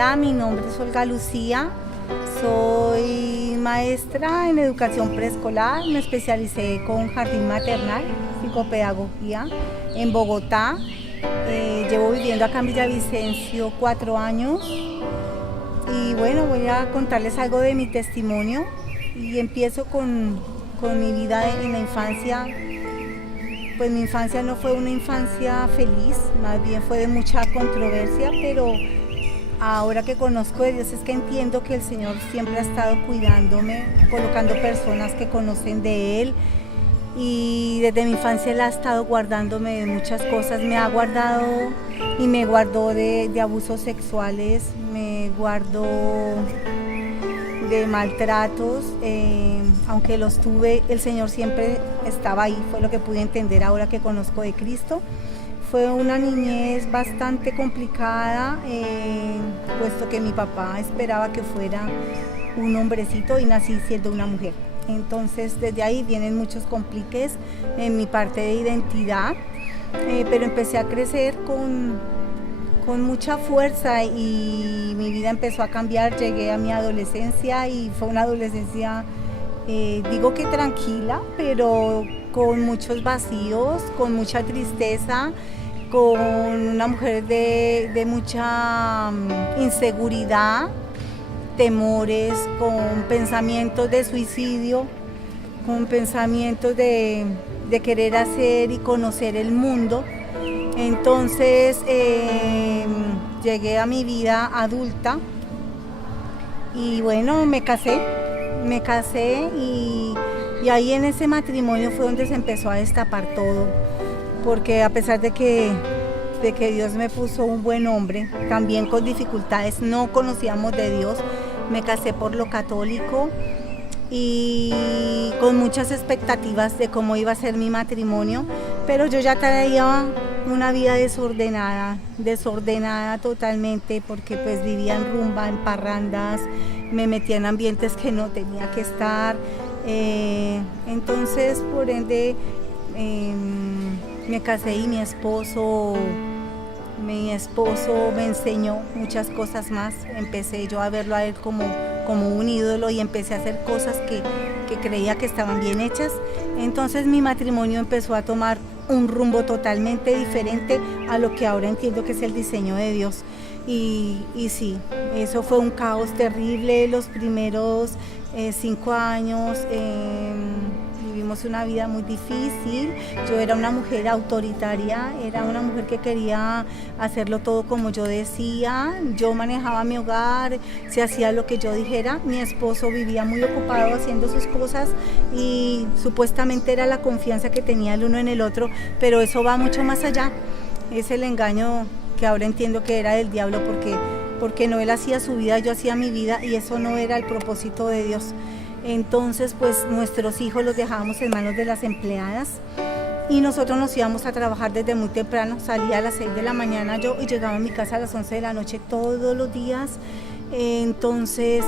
Hola, mi nombre es Olga Lucía, soy maestra en educación preescolar, me especialicé con jardín maternal, psicopedagogía en Bogotá. Llevo viviendo acá en Villavicencio 4 años y bueno, voy a contarles algo de mi testimonio y empiezo con mi vida en la infancia. Pues mi infancia no fue una infancia feliz, más bien fue de mucha controversia, pero ahora que conozco de Dios es que entiendo que el Señor siempre ha estado cuidándome, colocando personas que conocen de Él, y desde mi infancia Él ha estado guardándome de muchas cosas. Me ha guardado y me guardó de abusos sexuales, me guardó de maltratos, aunque los tuve, el Señor siempre estaba ahí, fue lo que pude entender ahora que conozco de Cristo. Fue una niñez bastante complicada, puesto que mi papá esperaba que fuera un hombrecito y nací siendo una mujer. Entonces desde ahí vienen muchos compliques en mi parte de identidad, pero empecé a crecer con mucha fuerza y mi vida empezó a cambiar. Llegué a mi adolescencia y fue una adolescencia, digo que tranquila, pero con muchos vacíos, con mucha tristeza, con una mujer de mucha inseguridad, temores, con pensamientos de suicidio, con pensamientos de querer hacer y conocer el mundo. Entonces llegué a mi vida adulta y bueno, me casé y ahí en ese matrimonio fue donde se empezó a destapar todo, porque a pesar de que Dios me puso un buen hombre, también con dificultades, no conocíamos de Dios, me casé por lo católico y con muchas expectativas de cómo iba a ser mi matrimonio, pero yo ya traía una vida desordenada totalmente, porque pues vivía en rumba, en parrandas, me metía en ambientes que no tenía que estar, entonces por ende me casé y mi esposo me enseñó muchas cosas más. Empecé yo a verlo a él como un ídolo y empecé a hacer cosas que creía que estaban bien hechas. Entonces mi matrimonio empezó a tomar un rumbo totalmente diferente a lo que ahora entiendo que es el diseño de Dios. Y sí, eso fue un caos terrible los primeros 5 años. Vivimos una vida muy difícil. Yo era una mujer autoritaria, era una mujer que quería hacerlo todo como yo decía. Yo manejaba mi hogar, se hacía lo que yo dijera. Mi esposo vivía muy ocupado haciendo sus cosas y supuestamente era la confianza que tenía el uno en el otro, pero eso va mucho más allá. Es el engaño que ahora entiendo que era del diablo, porque no él hacía su vida, yo hacía mi vida y eso no era el propósito de Dios. Entonces pues nuestros hijos los dejábamos en manos de las empleadas y nosotros nos íbamos a trabajar desde muy temprano. Salía a las 6 de la mañana yo y llegaba a mi casa a las 11 de la noche todos los días. Entonces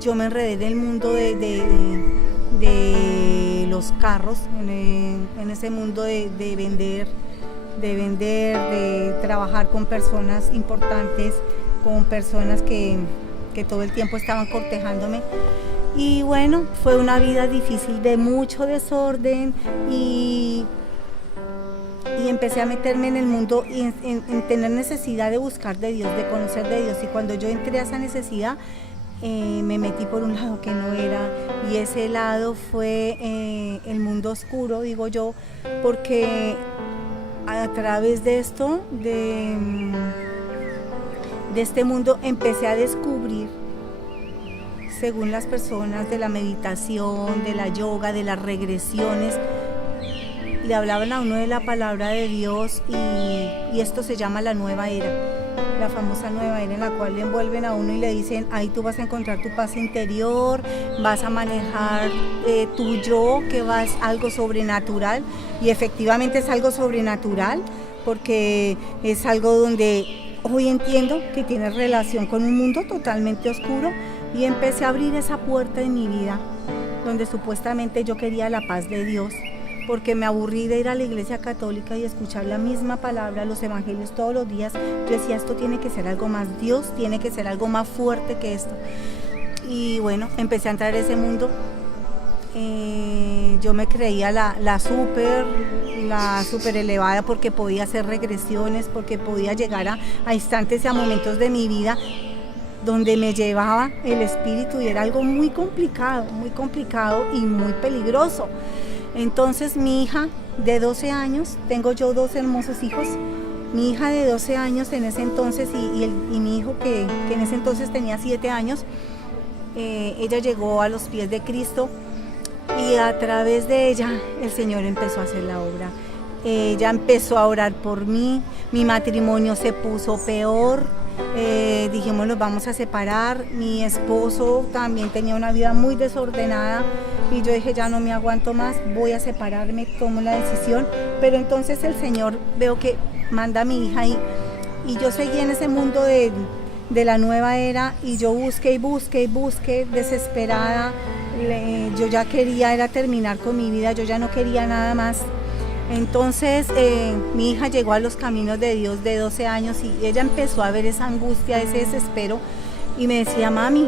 yo me enredé en el mundo de los carros, en ese mundo de vender, de trabajar con personas importantes, con personas que todo el tiempo estaban cortejándome. Y bueno, fue una vida difícil de mucho desorden y empecé a meterme en el mundo y en tener necesidad de buscar de Dios, de conocer de Dios. Y cuando yo entré a esa necesidad, me metí por un lado que no era, y ese lado fue el mundo oscuro, digo yo, porque a través de esto, de este mundo, empecé a descubrir, según las personas de la meditación, de la yoga, de las regresiones, le hablaban a uno de la palabra de Dios y esto se llama la nueva era, la famosa nueva era, en la cual le envuelven a uno y le dicen: ahí tú vas a encontrar tu paz interior, vas a manejar tu yo, que vas algo sobrenatural, y efectivamente es algo sobrenatural, porque es algo donde hoy entiendo que tiene relación con un mundo totalmente oscuro. Y empecé a abrir esa puerta en mi vida, donde supuestamente yo quería la paz de Dios, porque me aburrí de ir a la iglesia católica y escuchar la misma palabra, los evangelios todos los días. Yo decía, esto tiene que ser algo más, Dios tiene que ser algo más fuerte que esto. Y bueno, empecé a entrar a ese mundo. Yo me creía la súper elevada, porque podía hacer regresiones, porque podía llegar a instantes y a momentos de mi vida donde me llevaba el espíritu, y era algo muy complicado y muy peligroso. Entonces mi hija de 12 años, tengo yo 2 hermosos hijos, mi hija de 12 años en ese entonces y mi hijo que en ese entonces tenía 7 años, ella llegó a los pies de Cristo, y a través de ella el Señor empezó a hacer la obra. Ella empezó a orar por mí, mi matrimonio se puso peor, dijimos nos vamos a separar, mi esposo también tenía una vida muy desordenada, y yo dije ya no me aguanto más, voy a separarme, tomo la decisión. Pero entonces el Señor veo que manda a mi hija y yo seguí en ese mundo de la nueva era, y yo busqué desesperada. Yo ya quería era terminar con mi vida, yo ya no quería nada más. Entonces mi hija llegó a los caminos de Dios de 12 años, y ella empezó a ver esa angustia, ese desespero, y me decía, mami,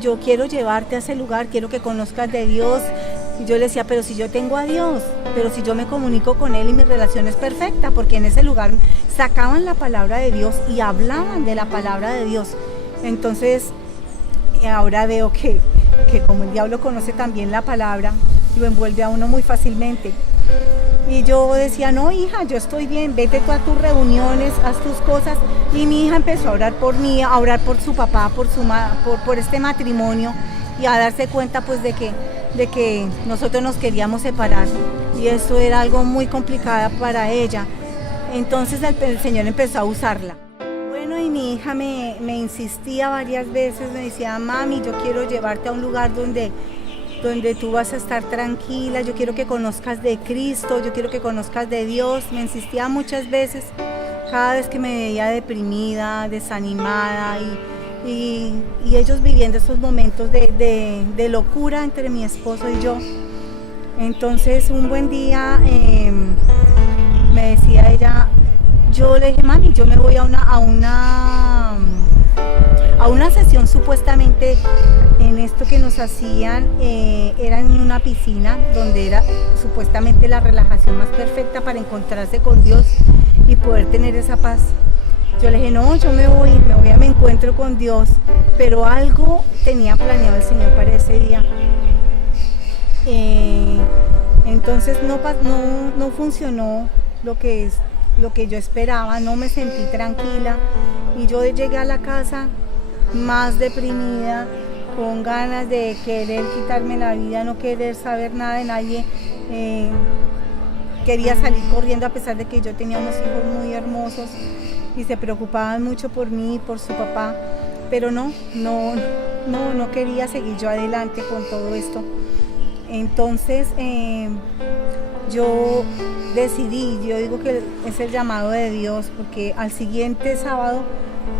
yo quiero llevarte a ese lugar, quiero que conozcas de Dios. Y yo le decía, pero si yo tengo a Dios, pero si yo me comunico con Él y mi relación es perfecta, porque en ese lugar sacaban la palabra de Dios y hablaban de la palabra de Dios. Entonces ahora veo que como el diablo conoce también la palabra, lo envuelve a uno muy fácilmente. Y yo decía, no hija, yo estoy bien, vete tú a tus reuniones, haz tus cosas. Y mi hija empezó a orar por mí, a orar por su papá, por este matrimonio, y a darse cuenta pues de que nosotros nos queríamos separar, y eso era algo muy complicado para ella. Entonces el Señor empezó a usarla. Bueno, y mi hija me insistía varias veces, me decía, mami, yo quiero llevarte a un lugar donde tú vas a estar tranquila, yo quiero que conozcas de Cristo, yo quiero que conozcas de Dios. Me insistía muchas veces, cada vez que me veía deprimida, desanimada, y ellos viviendo esos momentos de locura entre mi esposo y yo. Entonces un buen día me decía ella, yo le dije, mami, yo me voy a una sesión supuestamente en esto que nos hacían, era en una piscina, donde era supuestamente la relajación más perfecta para encontrarse con Dios y poder tener esa paz. Yo le dije, no, yo me encuentro con Dios, pero algo tenía planeado el Señor para ese día. Entonces no funcionó lo que yo esperaba, no me sentí tranquila, y yo llegué a la casa más deprimida, con ganas de querer quitarme la vida, no querer saber nada de nadie. Quería salir corriendo, a pesar de que yo tenía unos hijos muy hermosos y se preocupaban mucho por mí y por su papá, pero no quería seguir yo adelante con todo esto. Entonces yo decidí, yo digo que es el llamado de Dios, porque al siguiente sábado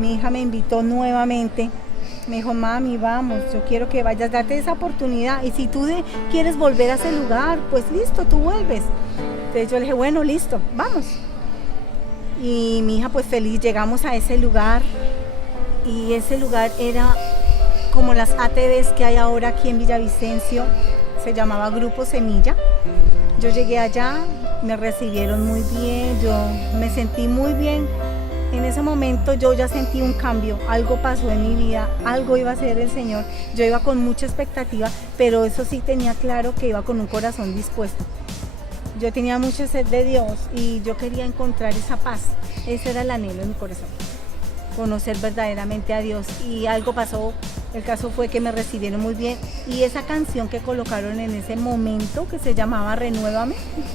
mi hija me invitó nuevamente. Me dijo, mami, vamos, yo quiero que vayas, date esa oportunidad, y si tú quieres volver a ese lugar, pues listo, tú vuelves. Entonces yo le dije, bueno, listo, vamos. Y mi hija pues feliz, llegamos a ese lugar, y ese lugar era como las ATVs que hay ahora aquí en Villavicencio, se llamaba Grupo Semilla. Yo llegué allá, me recibieron muy bien, yo me sentí muy bien. En ese momento yo ya sentí un cambio, algo pasó en mi vida, algo iba a hacer el Señor. Yo iba con mucha expectativa, pero eso sí tenía claro que iba con un corazón dispuesto. Yo tenía mucha sed de Dios y yo quería encontrar esa paz. Ese era el anhelo de mi corazón, conocer verdaderamente a Dios. Y algo pasó, el caso fue que me recibieron muy bien. Y esa canción que colocaron en ese momento, que se llamaba Renuévame,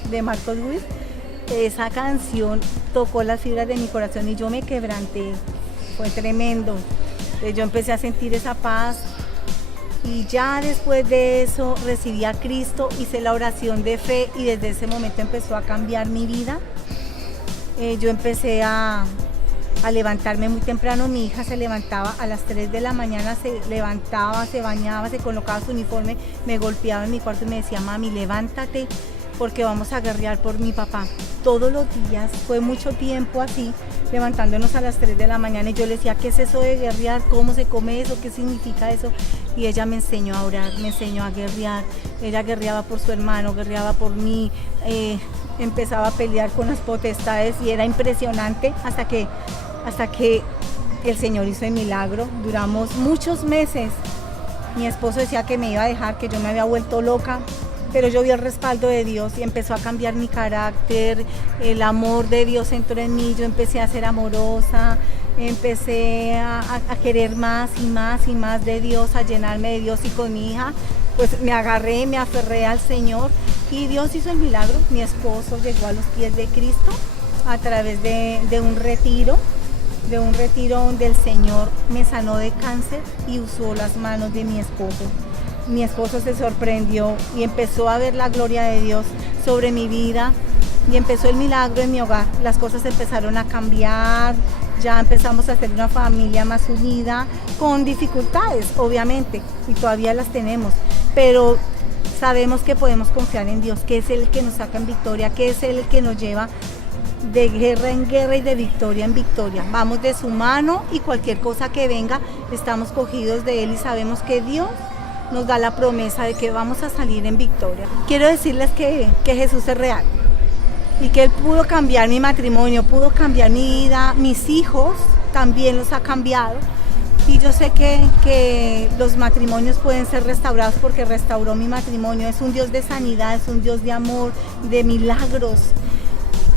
de Marcos Witt, esa canción tocó las fibras de mi corazón y yo me quebranté, fue tremendo. Yo empecé a sentir esa paz, y ya después de eso recibí a Cristo, hice la oración de fe, y desde ese momento empezó a cambiar mi vida. Yo empecé a levantarme muy temprano. Mi hija se levantaba a las 3 de la mañana, se levantaba, se bañaba, se colocaba su uniforme, me golpeaba en mi cuarto y me decía, mami, levántate, porque vamos a guerrear por mi papá. Todos los días, fue mucho tiempo así, levantándonos a las 3 de la mañana y yo le decía, ¿qué es eso de guerrear? ¿Cómo se come eso? ¿Qué significa eso? Y ella me enseñó a orar, me enseñó a guerrear. Ella guerreaba por su hermano, guerreaba por mí, empezaba a pelear con las potestades y era impresionante hasta que el Señor hizo el milagro. Duramos muchos meses. Mi esposo decía que me iba a dejar, que yo me había vuelto loca, pero yo vi el respaldo de Dios y empezó a cambiar mi carácter, el amor de Dios entró en mí, yo empecé a ser amorosa, empecé a querer más y más y más de Dios, a llenarme de Dios, y con mi hija pues me agarré, me aferré al Señor y Dios hizo el milagro. Mi esposo llegó a los pies de Cristo a través de un retiro donde el Señor me sanó de cáncer y usó las manos de mi esposo. Mi esposo se sorprendió y empezó a ver la gloria de Dios sobre mi vida y empezó el milagro en mi hogar. Las cosas empezaron a cambiar, ya empezamos a ser una familia más unida, con dificultades obviamente, y todavía las tenemos, pero sabemos que podemos confiar en Dios, que es el que nos saca en victoria, que es el que nos lleva de guerra en guerra y de victoria en victoria. Vamos de su mano y cualquier cosa que venga, estamos cogidos de Él y sabemos que Dios nos da la promesa de que vamos a salir en victoria. Quiero decirles que Jesús es real y que Él pudo cambiar mi matrimonio, pudo cambiar mi vida, mis hijos también los ha cambiado. Y yo sé que los matrimonios pueden ser restaurados porque restauró mi matrimonio. Es un Dios de sanidad, es un Dios de amor, de milagros.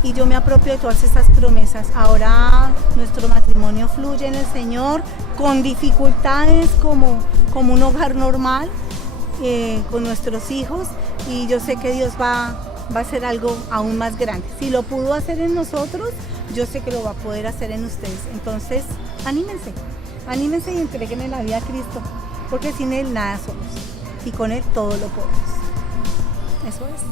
Y yo me apropio de todas esas promesas. Ahora nuestro matrimonio fluye en el Señor, con dificultades como un hogar normal, con nuestros hijos. Y yo sé que Dios va a hacer algo aún más grande. Si lo pudo hacer en nosotros, yo sé que lo va a poder hacer en ustedes. Entonces, anímense y entreguen la vida a Cristo, porque sin Él nada somos y con Él todo lo podemos. Eso es.